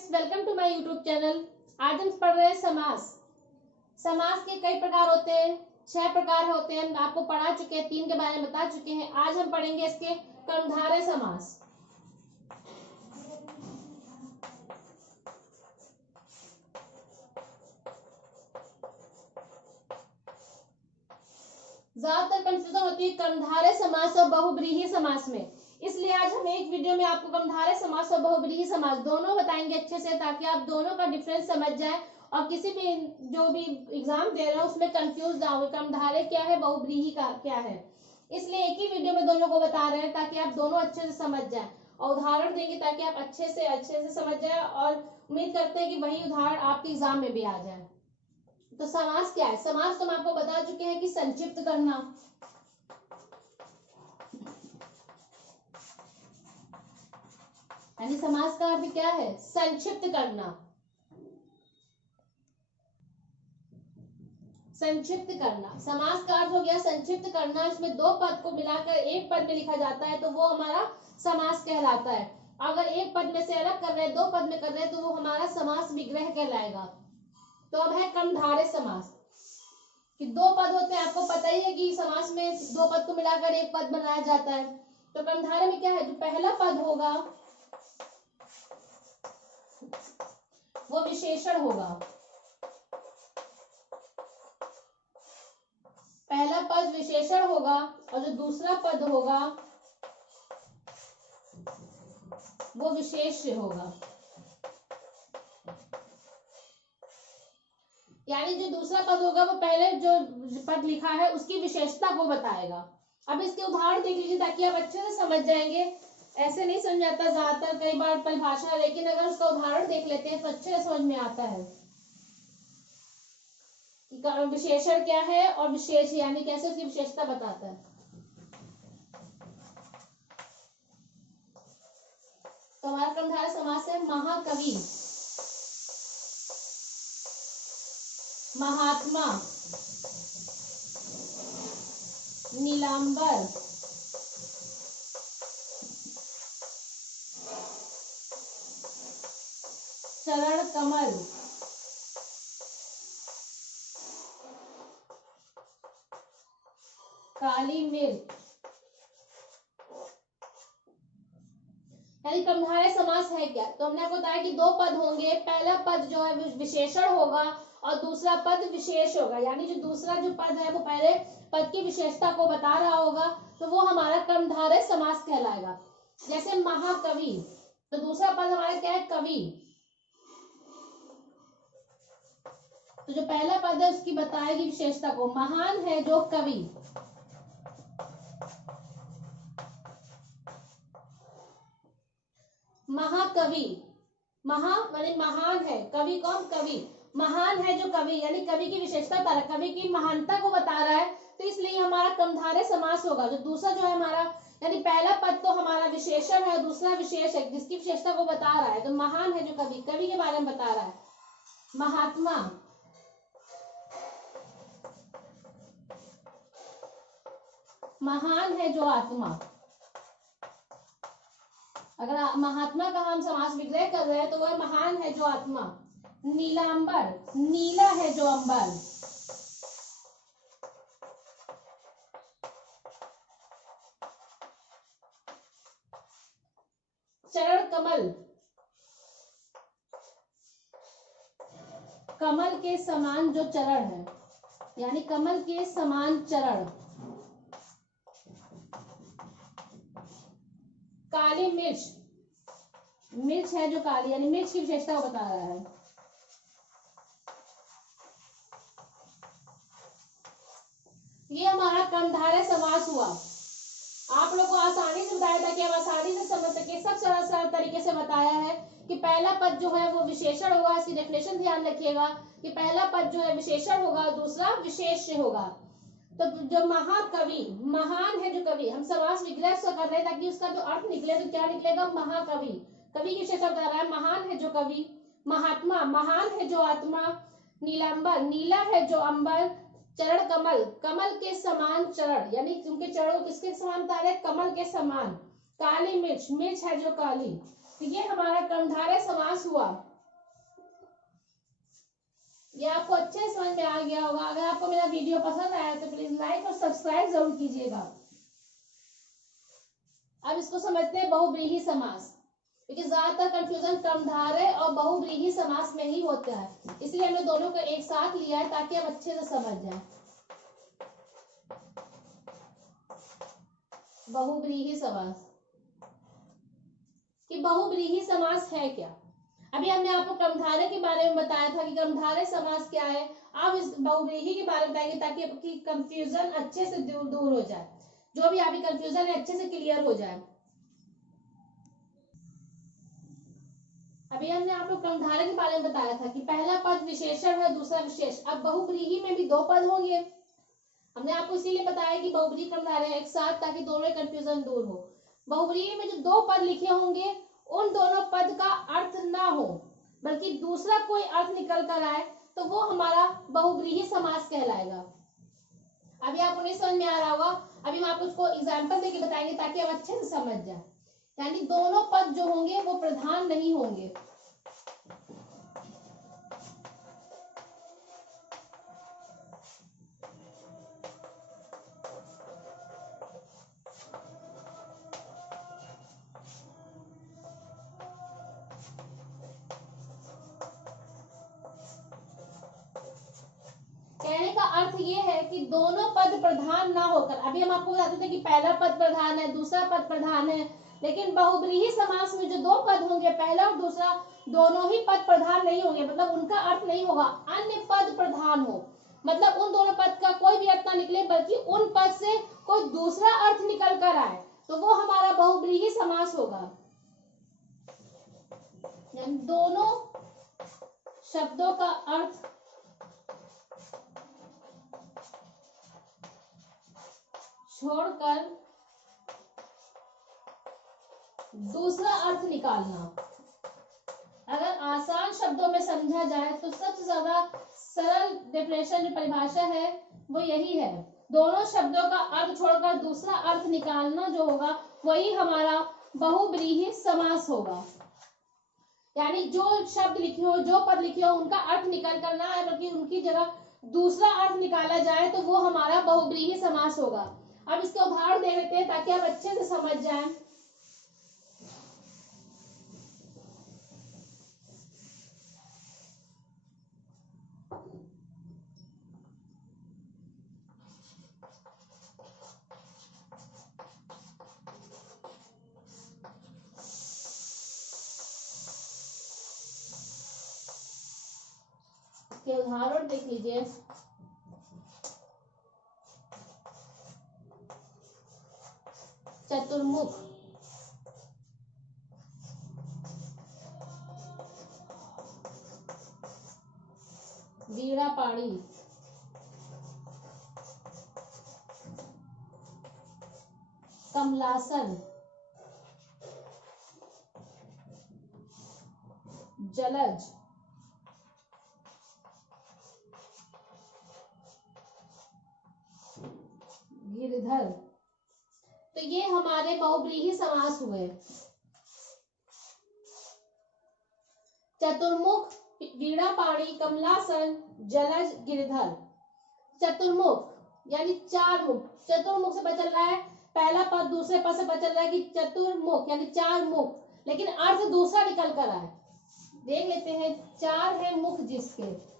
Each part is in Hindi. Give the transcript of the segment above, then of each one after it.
Friends, welcome to my YouTube channel. आज हम पढ़ रहे हैं समास। समास के कई प्रकार होते हैं, 6 प्रकार होते हैं। आपको पढ़ा चुके हैं, 3 के बारे में बता चुके हैं। आज हम पढ़ेंगे इसके कर्मधारय समास। ज्यादातर कंफ्यूजन होती है कर्मधारय समास और बहुब्रीहि समास में, इसलिए आज हम एक वीडियो में आपको कर्मधारय समास और बहुब्रीहि समास दोनों बताएंगे अच्छे से, ताकि आप दोनों का डिफरेंस समझ जाए और किसी भी जो भी एग्जाम दे रहे हो उसमें कंफ्यूज ना हो कर्मधारय क्या है, बहुब्रीहि का क्या है। इसलिए एक ही वीडियो में दोनों को बता रहे हैं ताकि आप दोनों अच्छे से समझ जाए, और उदाहरण देंगे ताकि आप अच्छे से समझ जाए, और उम्मीद करते हैं कि वही उदाहरण आपके एग्जाम में भी आ जाए। तो समास क्या है? समास तो हम आपको बता चुके हैं कि संक्षिप्त करना, यानी समास का अर्थ क्या है? संक्षिप्त करना। संक्षिप्त करना समास का अर्थ हो गया संक्षिप्त करना। इसमें 2 पद को मिलाकर एक पद में लिखा जाता है तो वो हमारा समास कहलाता है। अगर एक पद में से अलग कर रहे हैं, 2 पद में कर रहे हैं, तो वो हमारा समास विग्रह कहलाएगा। तो अब है कर्मधारय समास कि 2 पद होते हैं। आपको पता ही है कि समास में 2 पद को मिलाकर एक पद बनाया जाता है। तो कर्मधारय में क्या है? जो पहला पद होगा वो विशेषण होगा। पहला पद विशेषण होगा और जो दूसरा पद होगा वो विशेष्य होगा। यानी जो दूसरा पद होगा वो पहले जो पद लिखा है उसकी विशेषता को बताएगा। अब इसके उदाहरण देख लीजिए ताकि आप अच्छे से समझ जाएंगे। ऐसे नहीं समझ आता ज्यादातर कई बार परिभाषा, लेकिन अगर उसका उदाहरण देख लेते हैं तो अच्छे से समझ में आता है कि विशेषण क्या है और विशेष यानी कैसे उसकी विशेषता बताता है। तो हमारा कर्मधारय समास है महाकवि, महात्मा, नीलांबर, चरण कमल, काली मिर्च। यानी कर्मधारय समास है क्या? तो हमने आपको बताया कि 2 पद होंगे। पहला पद जो है विशेषण होगा और दूसरा पद विशेष होगा। यानी जो दूसरा जो पद है वो पहले पद की विशेषता को बता रहा होगा, तो वो हमारा कर्मधारय समास कहलाएगा। जैसे महाकवि, तो दूसरा पद हमारा क्या है? कवि। तो जो पहला पद है उसकी बताएगी विशेषता को। महान है जो कवि, महाकवि, महा माने महान है, कवि कौन? कवि। महान है जो कवि, यानी कवि की विशेषता बता रहा है, कवि की महानता को बता रहा है, तो इसलिए हमारा कर्मधारय समास होगा। जो दूसरा जो है हमारा, यानी पहला पद तो हमारा विशेषण है, दूसरा विशेष है जिसकी विशेषता को बता रहा है। तो महान है जो कवि, कवि के बारे में बता रहा है। महात्मा, महान है जो आत्मा। अगर महात्मा का हम समास विग्रह कर रहे हैं तो वह महान है जो आत्मा। नीलांबर, नीला है जो अंबर। चरण कमल, कमल के समान जो चरण है, यानी कमल के समान चरण। काली मिर्च, मिर्च है जो काली, यानी मिर्च की विशेषता को बता रहा है। ये हमारा कर्मधारय समास हुआ। आप लोग को आसानी से बताया था कि आप आसानी से समझ सके, सब सरल तरीके से बताया है कि पहला पद जो है वो विशेषण होगा। इसकी डेफिनेशन ध्यान रखिएगा कि पहला पद जो है विशेषण होगा, दूसरा विशेष्य होगा। तो जो महाकवि, महान है जो कवि, हम समास विग्रह से कर रहे हैं ताकि उसका जो अर्थ निकले तो क्या निकलेगा? महाकवि, कवि की विशेषता बता रहा है। महान है जो कवि। महात्मा, महान है जो आत्मा। नीलांबर, नीला है जो अंबर। चरण कमल, कमल के समान चरण, यानी उनके चरणों को किसके समान बता रहे? कमल के समान। काली मिर्च, मिर्च है जो काली। तो ये हमारा कर्मधारय समास हुआ। ये आपको अच्छे से समझ में आ गया होगा। अगर आपको मेरा वीडियो पसंद आया तो प्लीज लाइक और सब्सक्राइब जरूर कीजिएगा। अब इसको समझते हैं बहुव्रीहि समास, क्योंकि ज्यादातर कंफ्यूजन कर्मधारय और बहुव्रीहि समास में ही होता है, इसलिए हमने दोनों को एक साथ लिया है ताकि हम अच्छे से समझ जाएं। बहुव्रीहि समास कि बहुव्रीहि समास है क्या। अभी हमने आपको कर्मधारय के बारे में बताया था कि कर्मधारय समास क्या है। अब इस बहुव्रीहि के बारे में बताएंगे ताकि आपकी कंफ्यूजन अच्छे से दूर हो जाए, जो भी आपकी कंफ्यूजन है अच्छे से क्लियर हो जाए। अभी हमने आपको कर्मधारय के बारे में बताया था कि पहला पद विशेषण है, दूसरा विशेष। अब बहुव्रीहि में भी दो पद होंगे। हमने आपको इसीलिए बताया कि बहुव्रीहि कर्मधारय एक साथ, ताकि दोनों कंफ्यूजन दूर हो। बहुव्रीहि में जो दो पद लिखे होंगे उन दोनों पद का अर्थ ना हो, बल्कि दूसरा कोई अर्थ निकल कर आए, तो वो हमारा बहुव्रीहि समास कहलाएगा। अभी आपको नहीं समझ में आ रहा होगा, अभी हम आपको उसको एग्जाम्पल देके बताएंगे ताकि हम अच्छे से समझ जाए। यानी दोनों पद जो होंगे वो प्रधान नहीं होंगे। कहने का अर्थ ये है कि दोनों पद प्रधान ना होकर, अभी हम आपको बताते थे कि पहला पद प्रधान है, दूसरा पद प्रधान है, लेकिन बहुव्रीहि समास में जो दो पद होंगे, पहला और दूसरा, दोनों ही पद प्रधान नहीं होंगे। मतलब उनका अर्थ नहीं होगा अन्य पद प्रधान हो, मतलब उन दोनों पद का कोई भी अर्थ ना निकले, बल्कि उन पद से कोई दूसरा अर्थ निकल कर आए, तो वो हमारा बहुव्रीहि समास होगा। दोनों शब्दों का अर्थ छोड़कर दूसरा अर्थ निकालना। अगर आसान शब्दों में समझा जाए तो सबसे ज्यादा सरल डेफिनेशन जो परिभाषा है वो यही है, दोनों शब्दों का अर्थ छोड़कर दूसरा अर्थ निकालना जो होगा वही हमारा बहुव्रीहि समास होगा। यानी जो शब्द लिखे हो, जो पद लिखे हो, उनका अर्थ निकल कर ना आए, बल्कि उनकी जगह दूसरा अर्थ निकाला जाए, तो वो हमारा बहुव्रीहि समास होगा। अब इसके उदाहरण दे देते हैं ताकि आप अच्छे से समझ जाएं। इसके उदाहरण देख लीजिए। चतुर्मुख, वीणापाणी, कमलासन, जलज, गिरधर। तो ये हमारे बहुव्रीहि समास हुए। चतुर्मुख, वीणापाणी, कमलासन, जलज, गिरधर। चतुर्मुख यानी चार मुख। चतुर्मुख से पता चल रहा है, पहला पद दूसरे पद से पता चल रहा है कि चतुर्मुख यानी चार मुख, लेकिन अर्थ दूसरा निकल कर आए। देख लेते हैं, चार है मुख जिसके,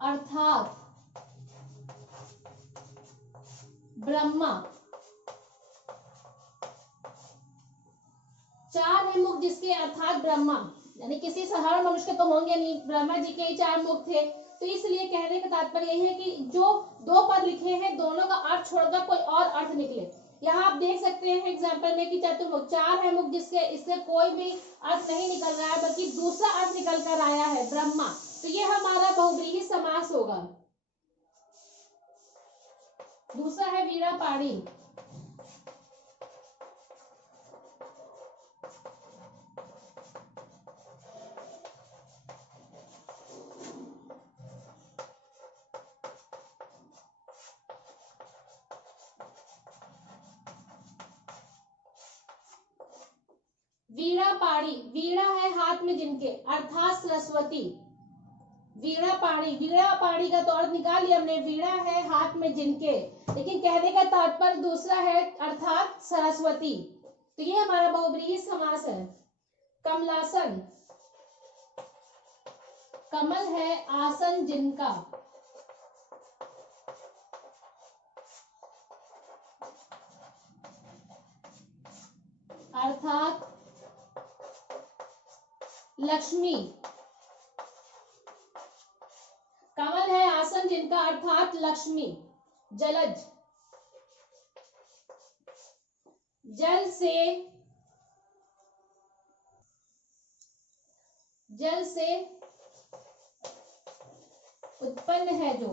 अर्थात ब्रह्मा। चार है मुख जिसके अर्थात ब्रह्मा, यानी किसी साधारण मनुष्य के तो होंगे नहीं, ब्रह्मा जी के ही चार मुख थे। तो इसलिए कहने का तात्पर्य यह है कि जो दो पद लिखे हैं दोनों का अर्थ छोड़कर कोई और अर्थ निकले। यहाँ आप देख सकते हैं एग्जाम्पल में कि चतुर्मुख, चार है मुख जिसके, इससे कोई भी अर्थ नहीं निकल रहा है, बल्कि दूसरा अर्थ निकल कर आया है, ब्रह्मा। तो ये हमारा बहुव्रीहि समास होगा। दूसरा है वीणापाणी। वीणा पाणी, वीणा है हाथ में जिनके अर्थात सरस्वती। वीणा पाणी, वीणा पाणी का तो अर्थ निकाल लिया हमने, वीणा है हाथ में जिनके, लेकिन कहने का तात्पर्य दूसरा है अर्थात सरस्वती। तो ये हमारा बहुब्रीहि समास है। कमलासन, कमल है आसन जिनका, अर्थात लक्ष्मी। कमल है आसन जिनका अर्थात लक्ष्मी। जलज, जल से, जल से उत्पन्न है जो,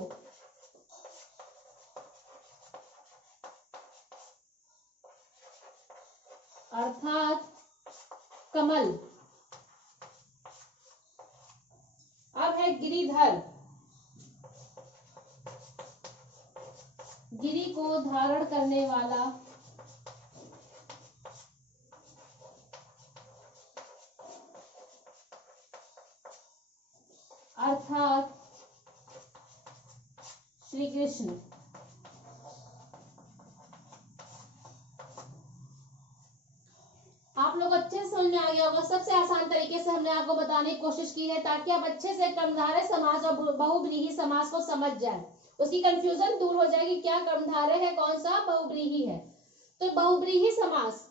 अर्थात कमल। अब है गिरिधर, गिरि को धारण करने वाला, अर्थात श्री कृष्ण। आप लोग अच्छे से समझ में आ गया होगा। सबसे आसान तरीके से हमने आपको बताने की कोशिश की है ताकि आप अच्छे से कर्मधारय समास और बहुब्रीहि समास को समझ जाए, उसकी कंफ्यूजन दूर हो जाएगी, क्या कर्मधारय है, कौन सा बहुब्रीहि है। तो बहुब्रीहि समास,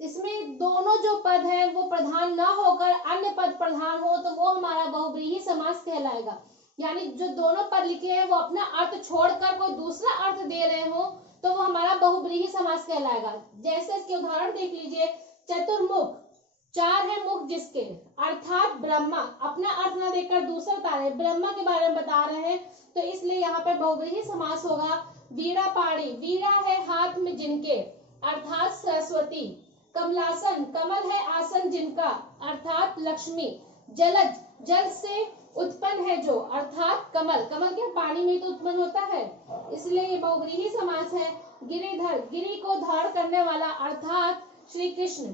इसमें दोनों जो पद है वो प्रधान ना होकर अन्य पद प्रधान हो तो वो हमारा बहुब्रीहि समास कहलाएगा। यानी जो दोनों पद लिखे हैं वो अपना अर्थ छोड़कर कोई दूसरा अर्थ दे रहे हो तो वो हमारा बहुब्रीहि समास कहलाएगा। जैसे इसके उदाहरण देख लीजिए, चतुर्मुख, चार है मुख जिसके, अर्थात ब्रह्मा, अपना अर्थ न देकर दूसरा बता रहे, ब्रह्मा के बारे में बता रहे हैं, तो इसलिए यहाँ पे बहुब्रीहि समास होगा। वीणा पाणी, वीणा है हाथ में जिनके, अर्थात सरस्वती। कमलासन, कमल है आसन जिनका, अर्थात लक्ष्मी। जलज, जल से उत्पन्न है जो, अर्थात कमल, कमल के पानी में तो उत्पन्न होता है, इसलिए ये बहुब्रीहि समास है। गिरिधर, गिरि को धारण करने वाला, अर्थात श्री कृष्ण।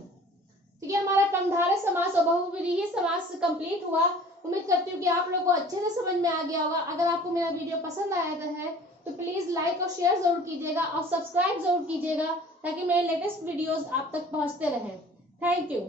तो ये हमारा कर्मधारय समास और बहुब्रीहि समास कंप्लीट हुआ। उम्मीद करती हूँ कि आप लोगों को अच्छे से समझ में आ गया होगा। अगर आपको मेरा वीडियो पसंद आया है तो प्लीज लाइक और शेयर जरूर कीजिएगा और सब्सक्राइब जरूर कीजिएगा ताकि मेरे लेटेस्ट वीडियोस आप तक पहुंचते रहें। Thank you.